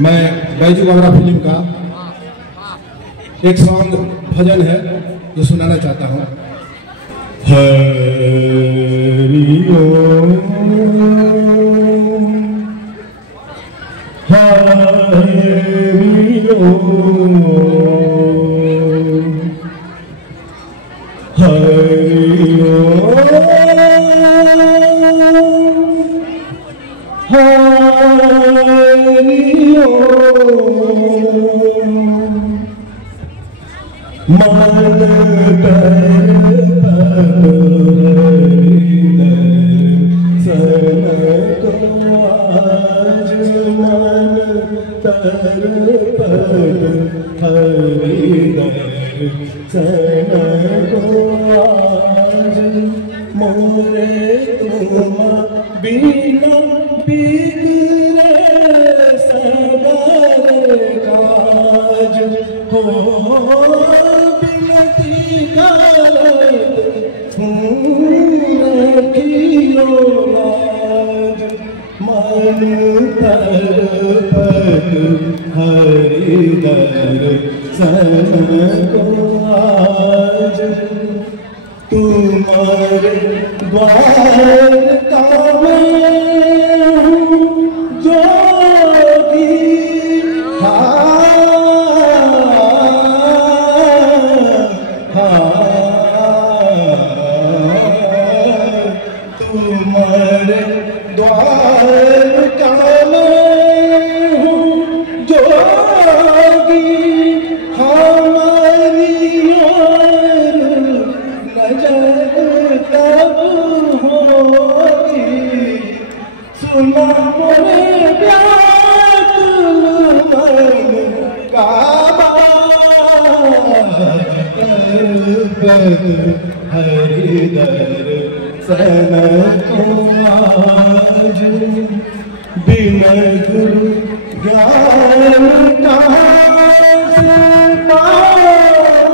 मैं बैजू बावरा फिल्म का एक सॉन्ग भजन है जो सुनाना चाहता हूँ। हरि ओम हरि ओम हरि ओम हरि ओम मन मोरे तुम बिना बिगड़े सगर काज हो बिनती करत रखियो लाज मन तरपत हरि दर्शन को आज तुम्हारे द्वार का मैं हूँ जोगी तुम्हारे द्वार का मैं हूँ जोगी हमारी ओर नजर तब होगी सुना मोरे व्याकुल मन का हरि दर्शन को आज बिना गुरु ज्ञान कहाँ से पाऊं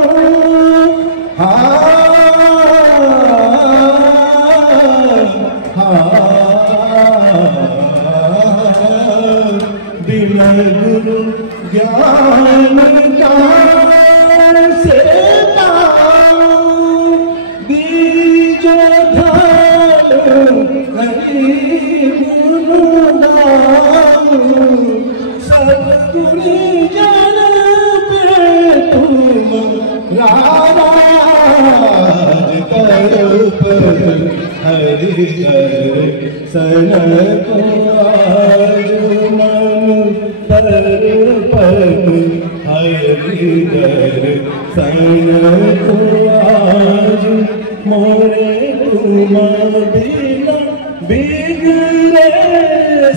बिना गुरु ज्ञान कहाँ से पाऊं बीजो धर्म हरि गुरु नाम सद्गुणी जन पे तुम राज तरप हरि दर्शन को आज मन तरपत हरि दर्शन को आज मोरे तुम बिना बिगड़े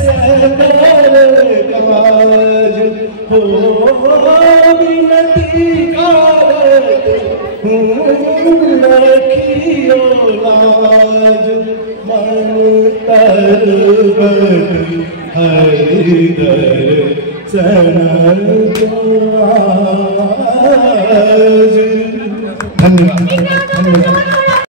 सगर काज हो बिनती करत रखियो लाज मन तरपत हरि दर्शन को आज। धन्यवाद।